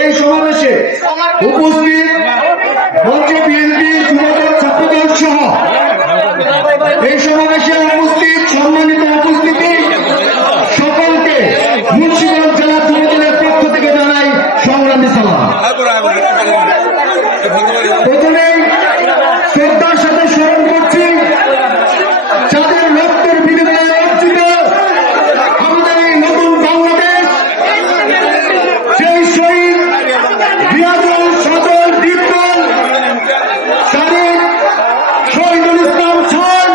এই সমাবেশে উপস্থিত মঞ্চে বিএনপি যুবদল ছাত্রদল সহ এই সমাবেশে উপস্থিত সম্মানিত উপস্থিতি সকলকে মুন্সিগঞ্জ জেলা যুবদলের পক্ষ থেকে জানাই সংগ্রামী সালাম। প্রথমেই শ্রদ্ধার সাথে স্মরণ করছি যাদের রক্তের বিনিময়ে অর্জিত আমাদের এই নতুন বাংলাদেশ, সেই শহীদ রিয়াজুল, সজল, দীপন, তারিক, শহীদুল ইসলাম খান,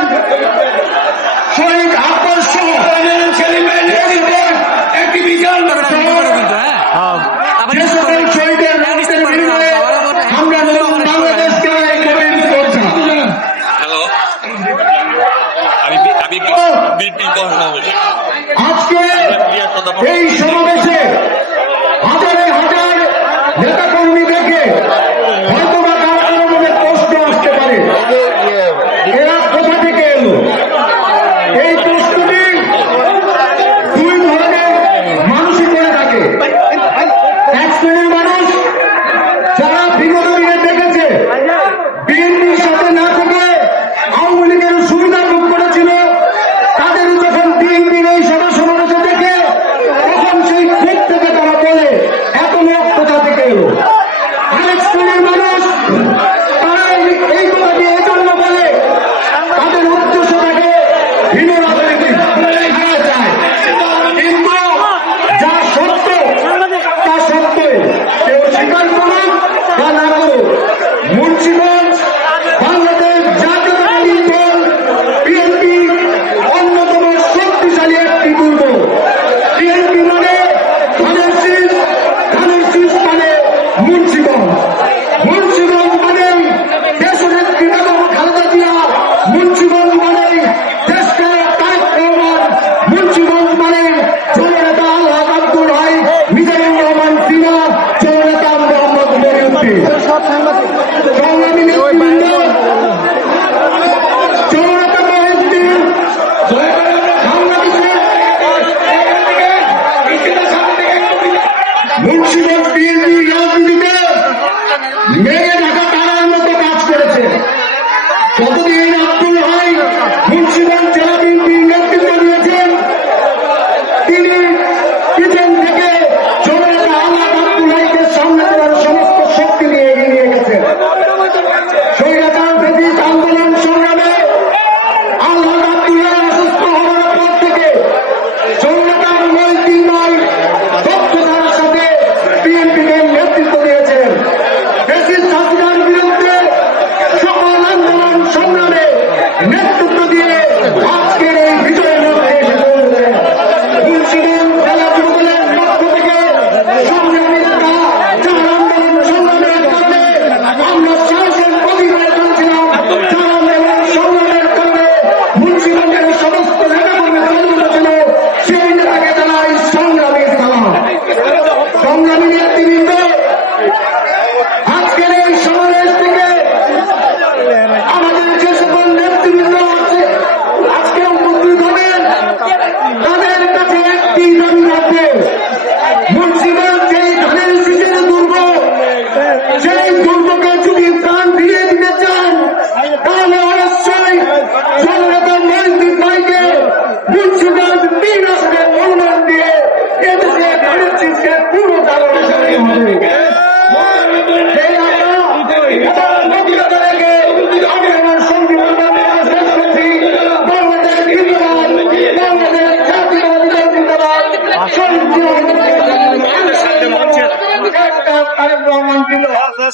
শহীদ আকবর সহ একটি বিশাল শহীদের রক্তের বিনিময়ে আমরা নতুন বাংলাদেশকে গঠন করছি। আজকে এই সমাবেশে হাজারে হাজার নেতাকর্মী দেখে হয়তো বা কারো মনে প্রশ্ন আসতে পারে, এরা কোথা থেকে এলো? এই প্রশ্নটি দুই ধরনের মানুষই করে থাকে। এক শ্রেণীর মানুষ যারা বিগত দিনে দেখেছে বিএনপির সাথে না থেকে আওয়ামী লীগের সুবিধা ভোগ করেছিল, তাদের যখন বিএনপির এই সমাবেশে দেখে তখন সেই ক্ষেত থেকে তারা বলে এত লোক কোথা থেকে এলো। আরেক শ্রেণীর মানুষ তারা এই কথাটি এই জন্য বলে তাদের উদ্দেশ্য থাকে ভিন্ন রাজনীতি করা যায়, কিন্তু যা সত্য তা সত্য, কেউ স্বীকার করুন বা না করুন। মুন্সিগঞ্জ বাংলাদেশ জাতীয়তাবাদী দল বিএনপি অন্যতম শক্তিশালী একটি দুর্গ। বিএনপি মানে ধানের শীষ, ধানের শীষ মানে মুন্সিগঞ্জ, মুন্সিগঞ্জ মানে দেশনেত্রী বেগম খালেদা জিয়া, মুন্সিগঞ্জ মানে দেশনায়ক তারেক রহমান, মুন্সিগঞ্জ মানে জননেতা আলহাজ আব্দুল হাই, মিজানুর রহমান সিনা, জননেতা মোহাম্মদ মহিউদ্দিন। সংগ্রামী নেতৃবৃন্দ, জননেতা মহিউদ্দিন বাংলাদেশের মুন্সিগঞ্জ বিএনপি রাজনীতিতে মেরে ঢাকা তারার মতো কাজ করেছে। যতদিন আব্দুল হাই মুন্সিগঞ্জ জেলা বিএনপির নেতৃত্ব দিয়েছেন, তিনি পিছন থেকে জননেতা আলহাজ আব্দুল হাইকে সামনে করার সমস্ত শক্তি নিয়ে এগিয়ে নিয়ে গেছেন।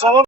সভা